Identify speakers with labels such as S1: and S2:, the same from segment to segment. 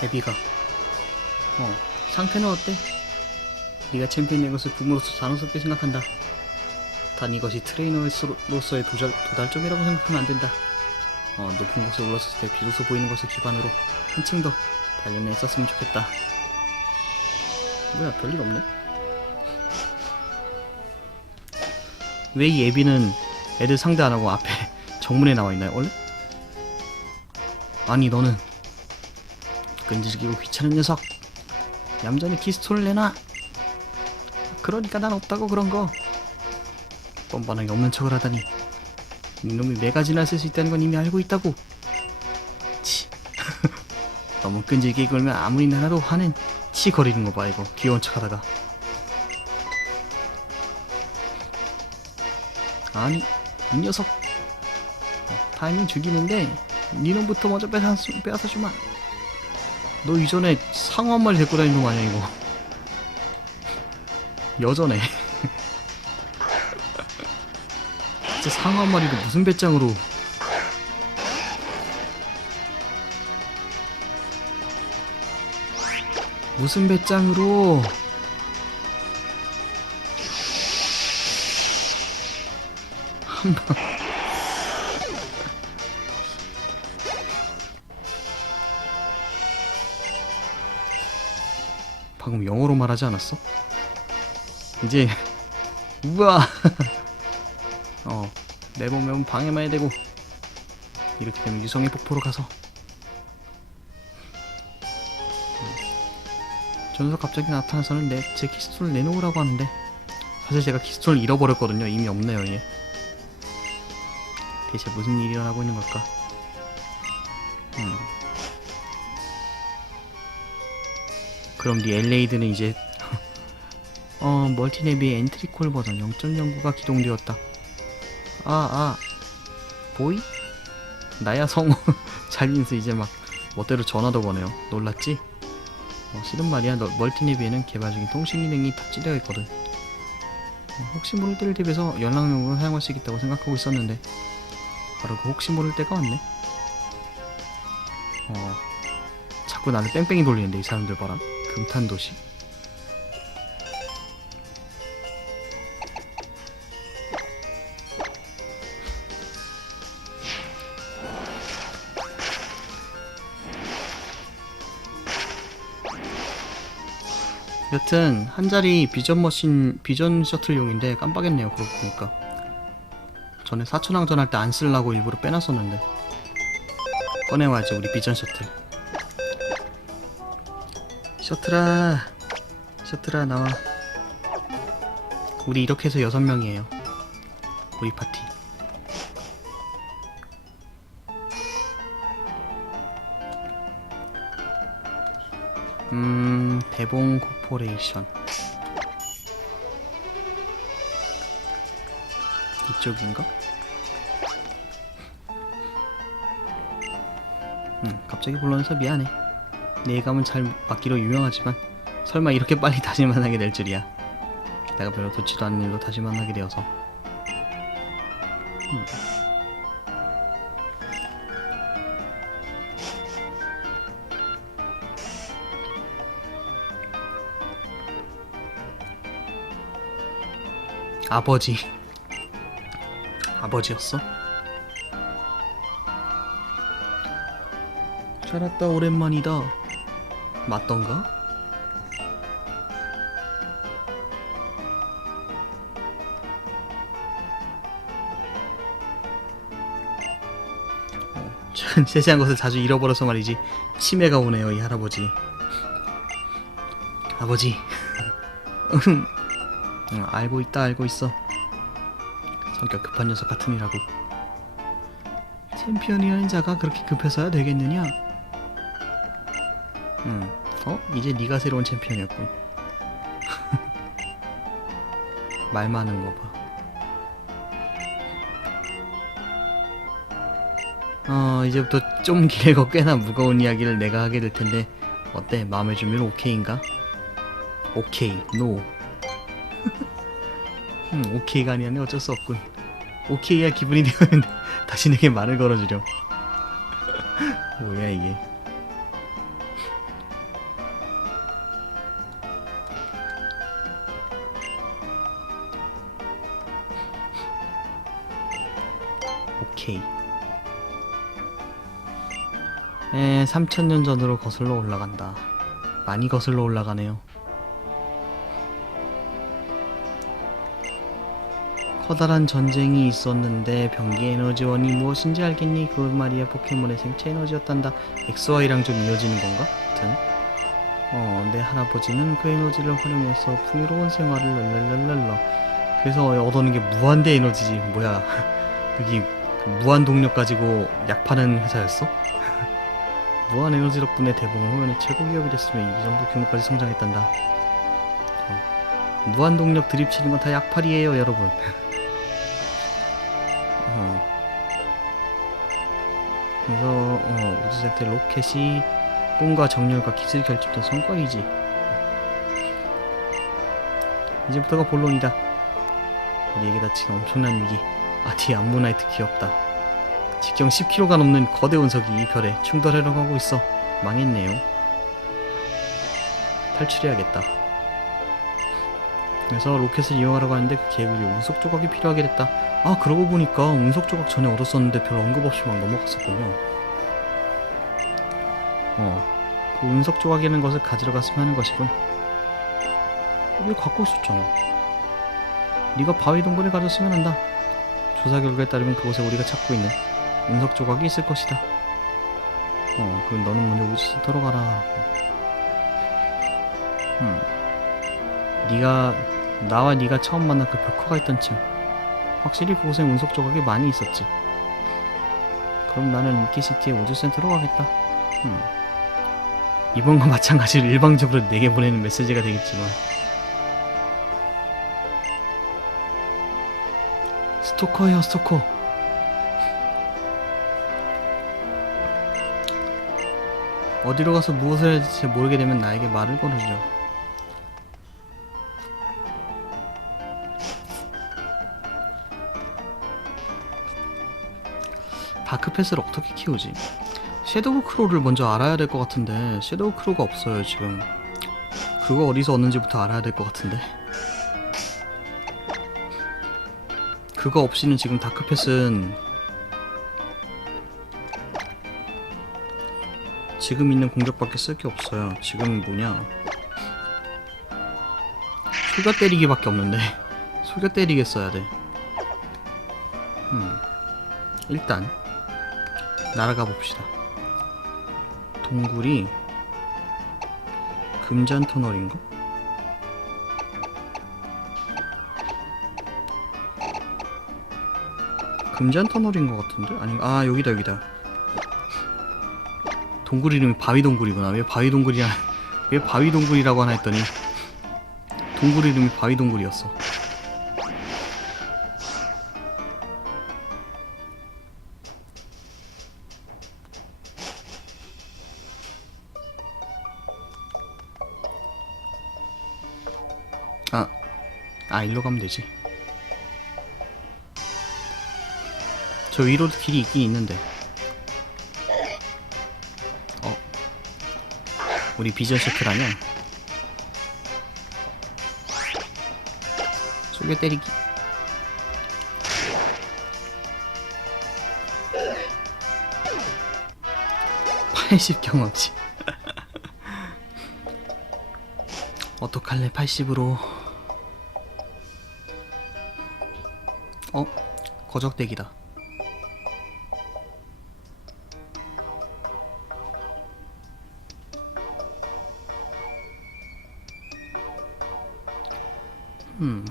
S1: 어, 에비가. 어, 상태는 어때? 네가 챔피언 된 것을 부모로서 자랑스럽게 생각한다. 단 이것이 트레이너로서의 도달, 도달점이라고 생각하면 안 된다. 어, 높은 곳에 올랐을 때 비로소 보이는 것을 기반으로 한층 더 단련해 있었으면 좋겠다. 뭐야, 별일 없네? 왜이 에비는 애들 상대 안 하고 앞에 정문에 나와 있나요, 원래? 아니, 너는 끈질기고 귀찮은 녀석. 얌전히 키스톤을 내놔. 그러니까 난 없다고 그런 거. 뻔뻔하게 없는 척을 하다니. 이놈이 네 가지나 쓸 수 있다는 건 이미 알고 있다고. 치. 너무 끈질기게 굴면 아무리 나라도 화는 치 거리는 거 봐 이거 귀여운 척 하다가. 아니 이 녀석 어, 타이밍 죽이는데 니놈부터 먼저 빼앗아, 빼앗아 주마. 너 이전에 상어 한 마리 데리고 다니는 거 아니야 이거? 여전해. 진짜 상어 한 마리로 무슨 배짱으로? 무슨 배짱으로? 한방 방금 영어로 말하지 않았어? 이제 우와! 어 매번 방해만 해야 되고 이렇게 되면 유성의 폭포로 가서. 음. 저 녀석 갑자기 나타나서는 내 제 키스톤을 내놓으라고 하는데 사실 제가 키스톤을 잃어버렸거든요. 이미 없네요 얘 대체 무슨 일이 일어나고 있는 걸까 그럼 네 엘레이드는 이제 어 멀티네비의 엔트리콜 버전 0.09가 기동되었다. 아아 보이? 나야 성우 잘린스 이제 막 멋대로 전화도 거네요. 놀랐지? 어, 실은 말이야 너, 멀티네비에는 개발 중인 통신 기능이 탑재되어 있거든. 어, 혹시 모를 때를 대비해서 연락용으로 사용할 수 있다고 생각하고 있었는데 바로 그 혹시 모를 때가 왔네. 어 자꾸 나를 뺑뺑이 돌리는데 이 사람들 봐라. 금탄 도시. 여튼 한 자리 비전 머신 비전 셔틀용인데 깜빡했네요. 그러고 보니까 전에 사천왕전 할 때 안 쓰려고 일부러 빼놨었는데 꺼내와야지 우리 비전 셔틀. 셔틀아 셔틀아 나와. 우리 이렇게 해서 여섯 명이에요. 우리 파티. 음 대봉 코퍼레이션. 이쪽인가? 음 갑자기 불러내서 미안해 내 감은 잘 맞기로 유명하지만 설마 이렇게 빨리 다시 만나게 될 줄이야. 내가 별로 좋지도 않은 일로 다시 만나게 되어서. 음. 아버지. 아버지였어? 잘 왔다 오랜만이다. 맞던가? 어, 전 세세한 것을 자주 잃어버려서 말이지. 치매가 오네요 이 할아버지. 아버지. 응, 알고 있다 알고 있어. 성격 급한 녀석 같으니라고. 챔피언이라는 자가 그렇게 급해서야 되겠느냐 응. 어? 이제 네가 새로운 챔피언이었군. 말 많은 거 봐. 어, 이제부터 좀 길고 꽤나 무거운 이야기를 내가 하게 될 텐데 어때? 마음의 준비는 오케이인가? 오케이, 노. 음, 오케이가 아니네 어쩔 수 없군. 오케이야 기분이 되었는데 다시 내게 말을 걸어주려. 뭐야 이게? K. 에 3000년 전으로 거슬러 올라간다. 많이 거슬러 올라가네요. 커다란 전쟁이 있었는데 병기 에너지원이 무엇인지 알겠니? 그건 말이야 포켓몬의 생체 에너지였단다. XY랑 좀 이어지는 건가? 하여튼. 어, 내 할아버지는 그 에너지를 활용해서 풍요로운 생활을 랄랄랄랄라 그래서 얻어오는 게 무한대 에너지지. 뭐야. 여기 그 무한 동력 가지고 약 파는 회사였어? 무한 에너지 덕분에 대부분 호연의 최고 기업이 됐으며 이 정도 규모까지 성장했단다. 어, 무한 동력 드립 치는 건 다 약팔이에요 여러분. 어. 그래서 어, 우주센터 로켓이 꿈과 정열과 기술이 결집된 성과이지. 이제부터가 본론이다. 우리에게 닥친 엄청난 위기 아 뒤에 암모나이트 귀엽다. 직경 10km가 넘는 거대 운석이 이 별에 충돌하려고 하고 있어. 망했네요. 탈출해야겠다. 그래서 로켓을 이용하려고 하는데 그 계획을 위해 운석 조각이 필요하게 됐다. 아 그러고 보니까 운석 조각 전에 얻었었는데 별 언급 없이 막 넘어갔었군요. 어 그 운석 조각이라는 것을 가지러 갔으면 하는 것이군. 이거 갖고 있었잖아. 네가 바위 동굴을 가졌으면 한다 조사 결과에 따르면 그곳에 우리가 찾고 있는 운석 조각이 있을 것이다. 어 그럼 너는 먼저 우주센터로 가라. 음. 네가 나와 네가 처음 만난 그 벽화가 있던 층. 확실히 그곳에 운석 조각이 많이 있었지. 그럼 나는 인기시티의 우주센터로 가겠다. 음. 이번과 마찬가지로 일방적으로 내게 보내는 메시지가 되겠지만 스토커예요 스토커 어디로 가서 무엇을 해야 될지 모르게 되면 나에게 말을 걸어주죠. 다크패스를 어떻게 키우지? 섀도우 크로를 먼저 알아야 될 것 같은데 섀도우 크로가 없어요 지금. 그거 어디서 얻는지부터 알아야 될 것 같은데 그거 없이는 지금 다크패스는 지금 있는 공격밖에 쓸 게 없어요 지금 뭐냐 속여 때리기밖에 없는데 속여 때리게 써야 돼 음. 일단 날아가 봅시다. 동굴이 금잔 터널인가? 금잔 터널인 것 같은데? 아니, 아 여기다 여기다. 동굴 이름이 바위 동굴이구나. 왜 바위 동굴이야? 왜 바위 동굴이라고 하나 했더니 동굴 이름이 바위 동굴이었어. 아, 아 일로 가면 되지. 저 위로도 길이 있긴 있는데. 어, 우리 비전 셔틀 아니야? 속여 때리기. 팔십 경험치. 어떡할래 80으로 어? 거적대기다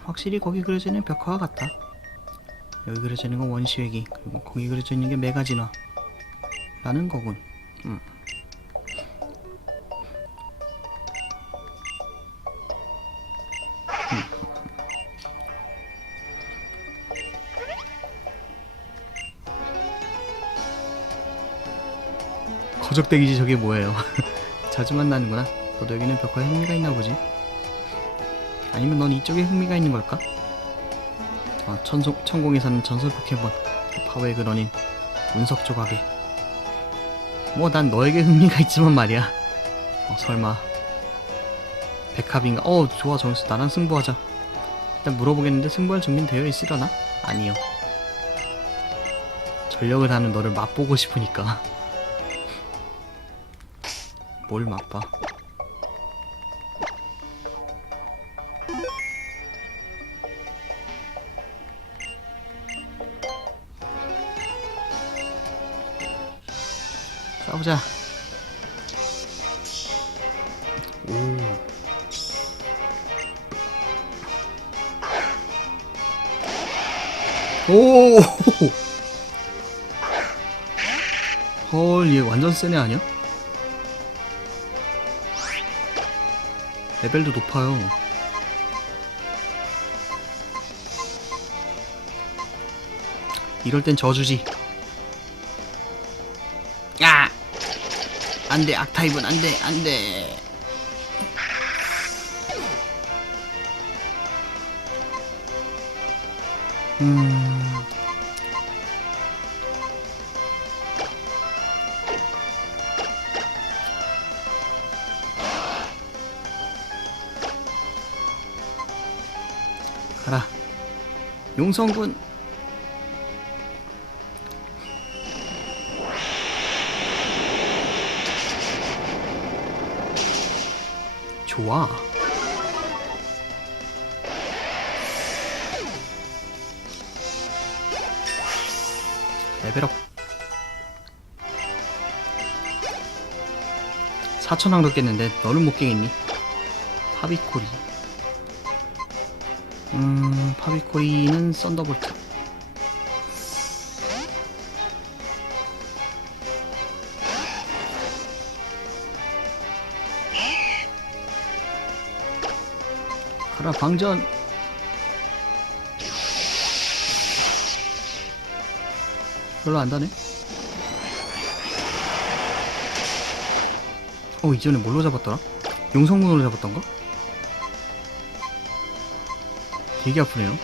S1: 확실히 거기 그려져 있는 벽화와 같다. 여기 그려져 있는 건 원시회기 그리고 거기 그려져 있는 게 메가진화. 라는 거군. 음. 거적대기지 저게 뭐예요? 자주 만나는구나. 너도 여기는 벽화에 흥미가 있나 보지 아니면 넌 이쪽에 흥미가 있는 걸까? 아, 천송, 천공에 사는 전설 포켓몬 파웨 그러닌 운석 조각에 뭐 난 너에게 흥미가 있지만 말이야 어 설마 백합인가? 어 좋아 정수 나랑 승부하자 일단 물어보겠는데 승부할 준비는 되어 있으려나? 아니요 전력을 다하는 너를 맛보고 싶으니까. 뭘 맛봐? 싸우자. 오. 오! 헐, 얘 완전 센애 아니야? 레벨도 높아요. 이럴 땐 저주지. 안 돼, 악타입은 안 돼, 안 돼. 음. 가라. 용성군. 좋아. 레벨업 4천왕도 깼는데 너는 못 깨겠니? 파비코리 음... 파비코리는 썬더볼트 가라 방전 별로 안 다네. 어, 이전에 뭘로 잡았더라? 용성문으로 잡았던가? 되게 아프네요.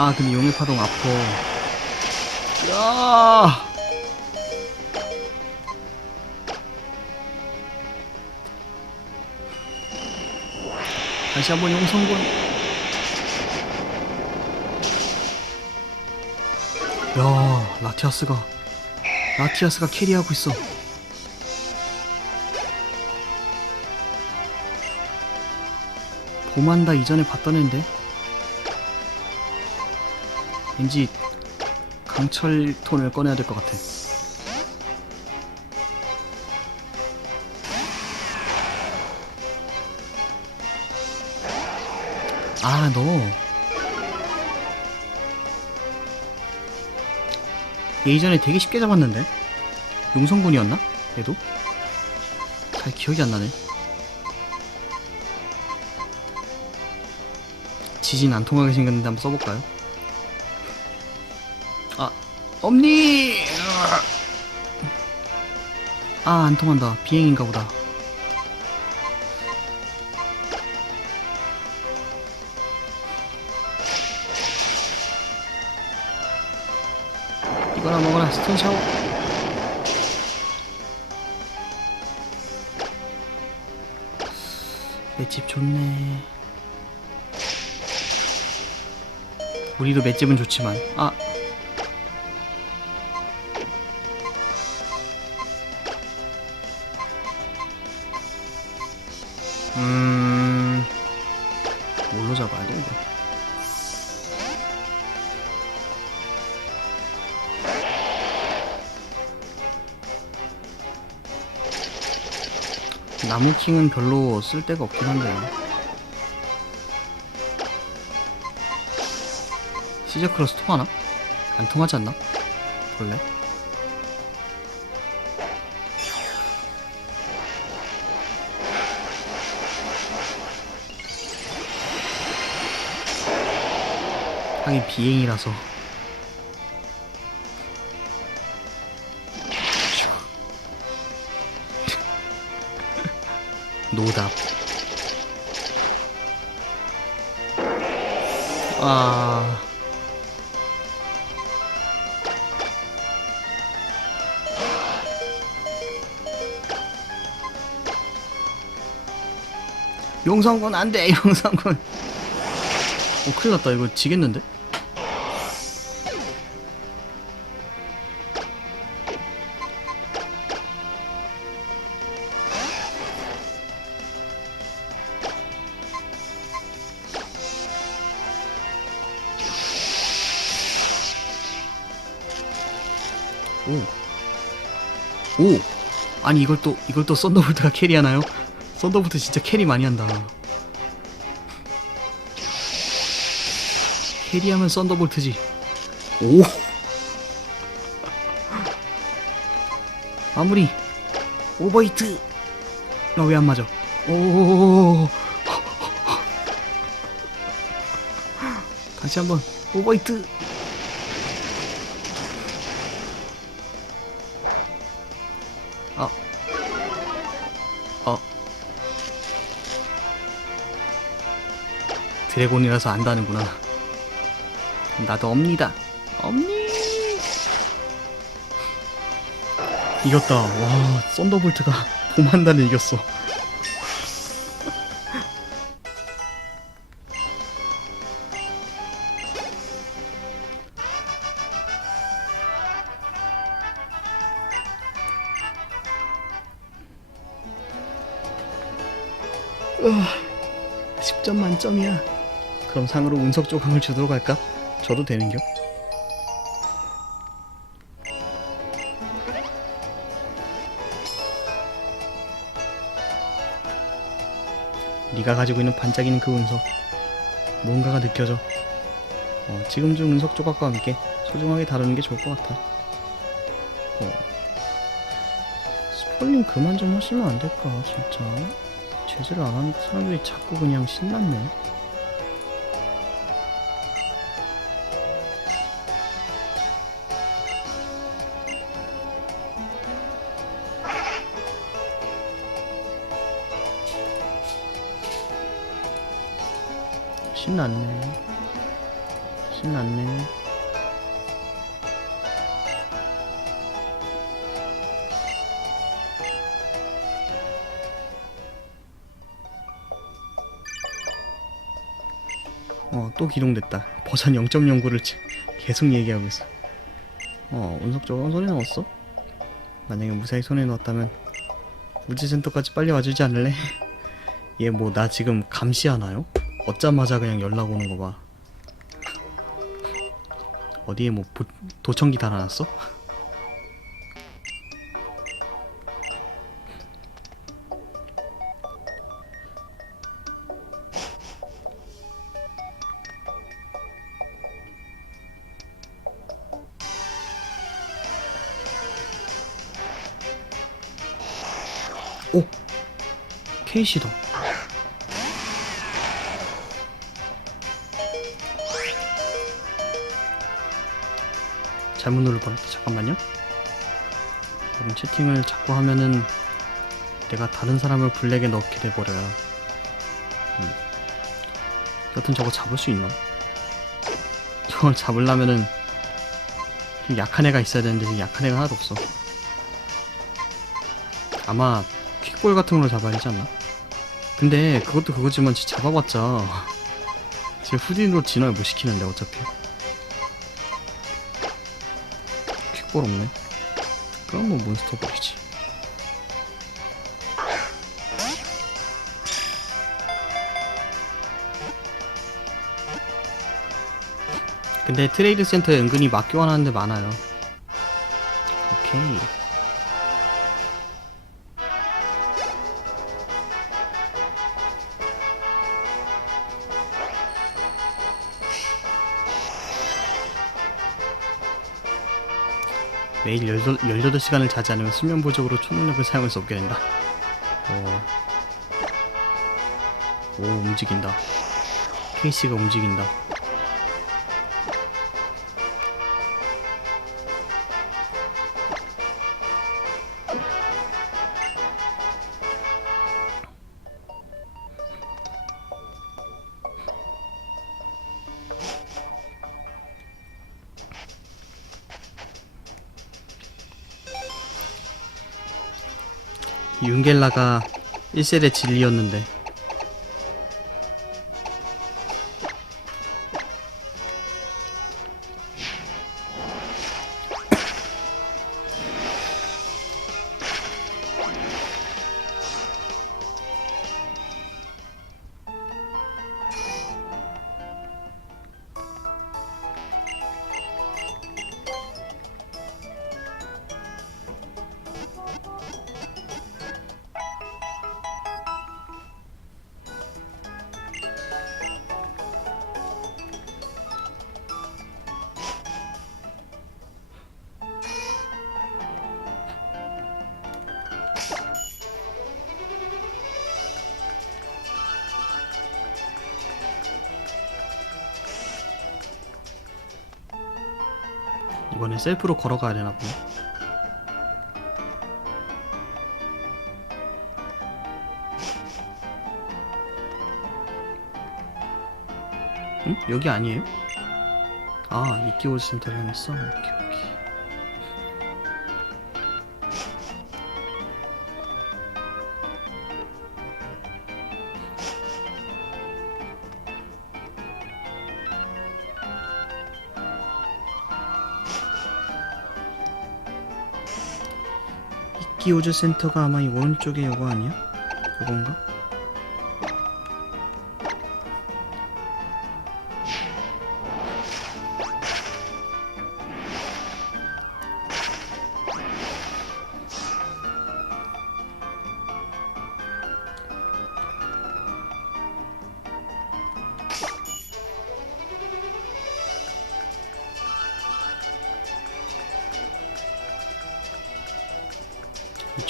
S1: 아, 근데 용의 파동 아파. 야! 다시 한번 용성군. 야, 라티아스가 라티아스가 캐리하고 있어. 보만다 이전에 봤던 앤데. 왠지 강철 톤을 꺼내야 될 것 같아. 아, 너. 얘 이전에 되게 쉽게 잡았는데? 용성군이었나? 얘도? 잘 기억이 안 나네. 지진 안 통하게 생겼는데 한번 써볼까요? 아, 엄니! 아, 안 통한다. 비행인가 보다. 이거나 먹어라 스톤 샤워 맷집 좋네 우리도 맷집은 좋지만 아 나무킹은 별로 쓸데가 없긴 한데요. 시저크로스 통하나? 안 통하지 않나? 볼래? 하긴 비행이라서 노답. 아... 용성군 안돼 용성군. 어 큰일났다. 이거 지겠는데? 아니 이걸 또 이걸 또 썬더볼트가 캐리하나요? 썬더볼트 진짜 캐리 많이 한다. 캐리하면 썬더볼트지. 오. 마무리. 오버히트. 나 왜 안 맞아? 오. 다시 한번 오버히트. 드래곤이라서 안다는구나. 나도 업니다. 업니. 이겼다. 와, 썬더볼트가 봄한다는 이겼어. 으아, 10점 만점이야. 그럼 상으로 운석 조각을 주도록 할까? 줘도 되는겨? 네가 가지고 있는 반짝이는 그 운석 뭔가가 느껴져 어, 지금 준 운석 조각과 함께 소중하게 다루는 게 좋을 것 같아 어. 스폴링 그만 좀 하시면 안 될까 진짜 제재를 안 하니까 사람들이 자꾸 그냥 신났네 신났네. 신났네. 어, 또 기동됐다. 버전 0.09를 계속 얘기하고 있어. 어, 운석 저건 손에 넣었어? 만약에 무사히 손에 넣었다면 우주센터까지 빨리 와주지 않을래? 얘 뭐 나 지금 감시하나요? 얻자마자 그냥 연락 오는 거 봐. 어디에 뭐 보- 도청기 달아놨어? 오! 케이시다. 잘못 누를 뻔했다. 잠깐만요. 여러분 채팅을 자꾸 하면은 내가 다른 사람을 블랙에 넣게 돼버려요. 음. 여튼 저거 잡을 수 있나? 저걸 잡으려면은 좀 약한 애가 있어야 되는데 지금 약한 애가 하나도 없어. 아마 퀵볼 같은 걸로 잡아야 되지 않나? 근데 그것도 그거지만 잡아봤자 제 후딘으로 진화를 못 시키는데 어차피 퀵볼 없네. 그럼 뭐 몬스터볼이지. 근데 트레이드 센터에 은근히 막 교환하는 데 많아요. 오케이 매일 18, 18 시간을 자지 않으면 수면 부족으로 초능력을 사용할 수 없게 된다. 어. 오, 움직인다. 케이스가 움직인다. 윤겔라가 1세대 진리였는데 이번엔 셀프로 걸어가야 되나 보네. 응? 여기 아니에요? 아, 이끼오즈 센터를 향했어? 오케이, 이끼오즈 센터가 아마 이 오른쪽에 요거 아니야? 요건가?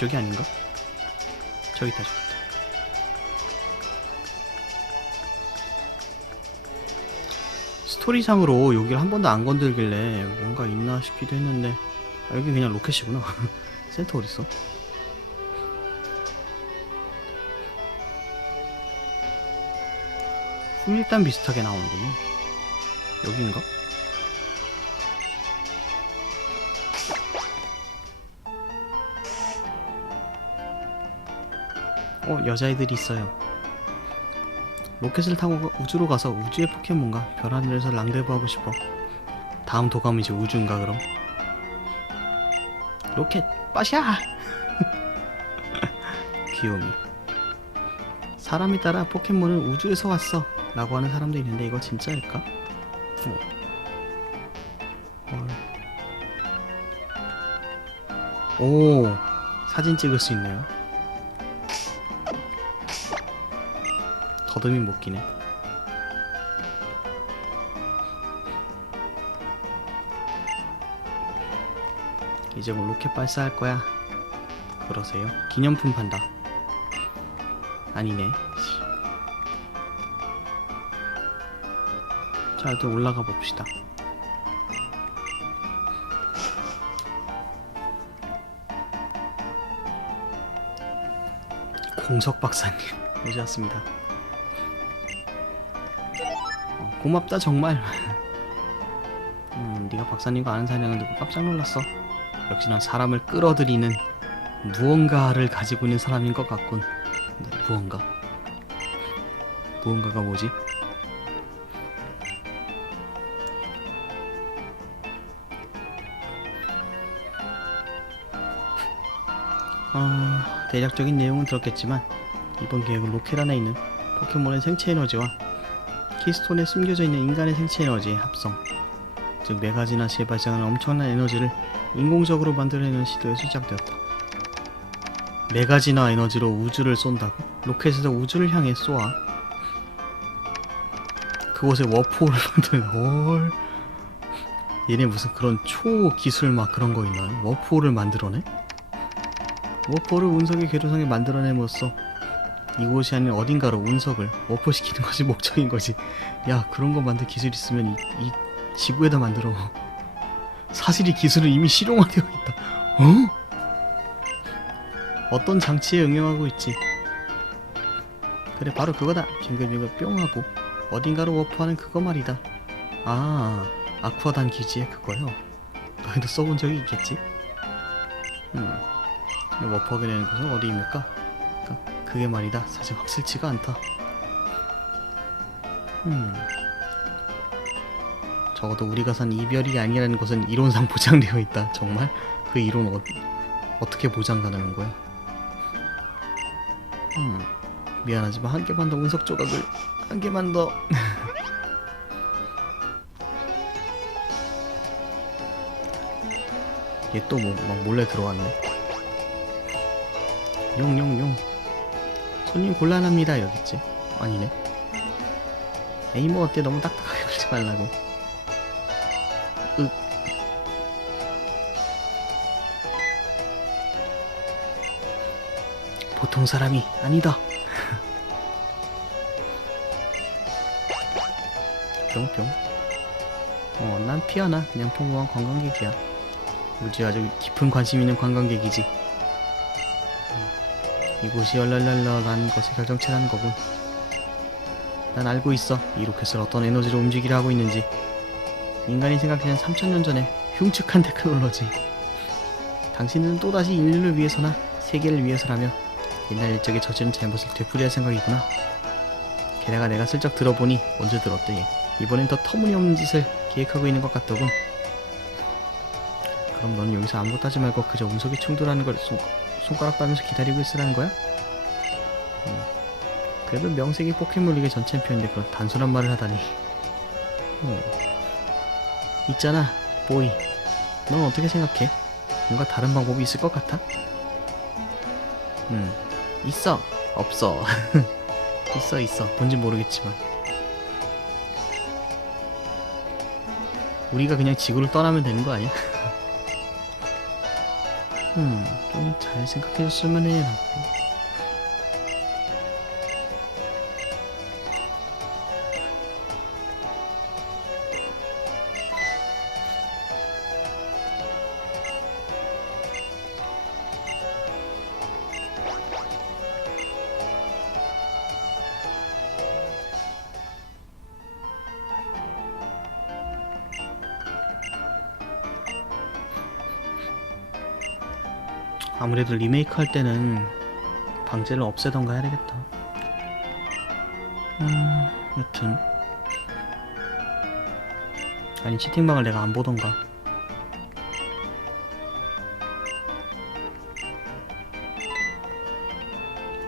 S1: 아닌가? 저기 있다 저기 있다 스토리상으로 여기를 한 번도 안 건들길래 뭔가 있나 싶기도 했는데 아, 여기 그냥 로켓이구나 센터 어딨어? 후일단 비슷하게 나오는군요 여기인가? 어 여자애들이 있어요 로켓을 타고 우주로 가서 우주의 포켓몬과 별 하늘에서 랑데부하고 싶어 다음 도감은 이제 우주인가 그럼 로켓 빠샤 귀요미 사람에 따라 포켓몬은 우주에서 왔어 라고 하는 사람도 있는데 이거 진짜일까? 어. 헐. 오 사진 찍을 수 있네요 더듬이 못 끼네. 이제 뭐 로켓 발사할 거야. 그러세요? 기념품 판다. 아니네. 씨. 자, 일단 올라가 봅시다. 공석 박사님 오셨습니다. 고맙다 정말. 음, 네가 박사님과 아는 사냥을 듣고 깜짝 놀랐어. 역시 난 사람을 끌어들이는 무언가를 가지고 있는 사람인 것 같군. 네, 무언가. 무언가가 뭐지? 어, 대략적인 내용은 들었겠지만 이번 계획은 로켓 안에 있는 포켓몬의 생체 에너지와 키스톤에 숨겨져 있는 인간의 생체 에너지의 합성. 즉 메가지나 시에 발생하는 엄청난 에너지를 인공적으로 만들어내는 시도에 시작되었다. 메가지나 에너지로 우주를 쏜다고? 로켓에서 우주를 향해 쏘아? 그곳에 워프홀을 만드는 헐 얘네 무슨 그런 초기술 막 그런 거 있나? 워프홀을 만들어내? 워프홀을 운석의 궤도상에 만들어냄으로써 이곳이 아닌 어딘가로 운석을 워프시키는 것이 목적인 거지. 야 그런 거 만들 기술 있으면 이, 이 지구에다 만들어. 사실 이 기술은 이미 실용화되어 있다. 어? 어떤 장치에 응용하고 있지. 그래 바로 그거다. 빙글빙글 뿅 하고 어딘가로 워프하는 그거 말이다. 아 아쿠아단 기지에 그거요. 너희도 써본 적이 있겠지? 음. 워프하게 되는 곳은 어디입니까? 그게 말이다. 사실 확실치가 않다. 음. 적어도 우리가 산 이별이 아니라는 것은 이론상 보장되어 있다. 정말? 그 이론 어, 어떻게 보장 가능한 거야? 음. 미안하지만 한 개만 더 운석 조각을 한 개만 더. 얘 또 뭐 막 몰래 들어왔네. 용용용. 손님 곤란합니다 여기있지? 아니네. 에이 뭐 어때 너무 딱딱하게 굴지 말라고. 윽 보통 사람이 아니다. 뿅뿅 어, 난 피하나? 그냥 평범한 관광객이야. 우지? 아주 깊은 관심 있는 관광객이지. 음, 이곳이 얼랄랄라라는 것의 결정체라는 거군. 난 알고 있어. 이 로켓을 어떤 에너지로 움직이려 하고 있는지. 인간이 생각하는 3천년 전에 흉측한 테크놀로지. 당신은 또다시 인류를 위해서나 세계를 위해서라며 옛날 일적에 저지른 잘못을 되풀이할 생각이구나. 게다가 내가 슬쩍 들어보니 먼저 들었더니 이번엔 더 터무니없는 짓을 계획하고 있는 것 같더군. 그럼 넌 여기서 아무것도 하지 말고 그저 운석이 충돌하는 걸 손, 손가락 빠면서 기다리고 있으라는 거야? 음, 그래도 명색이 포켓몬 리그 전 챔피언인데 그런 단순한 말을 하다니. 어. 있잖아, 보이. 넌 어떻게 생각해? 뭔가 다른 방법이 있을 것 같아? 음, 있어. 없어. 있어, 있어. 뭔지 모르겠지만. 우리가 그냥 지구를 떠나면 되는 거 아니야? 음, 좀 잘 생각해줬으면 해. 라고. 아무래도 리메이크 할 때는 방제를 없애던가 해야 되겠다. 음, 여튼. 아니, 채팅방을 내가 안 보던가.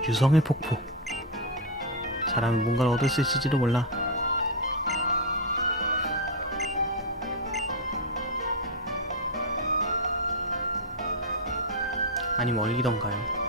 S1: 유성의 폭포. 잘하면 뭔가를 얻을 수 있을지도 몰라. 아니면 얼리던가요.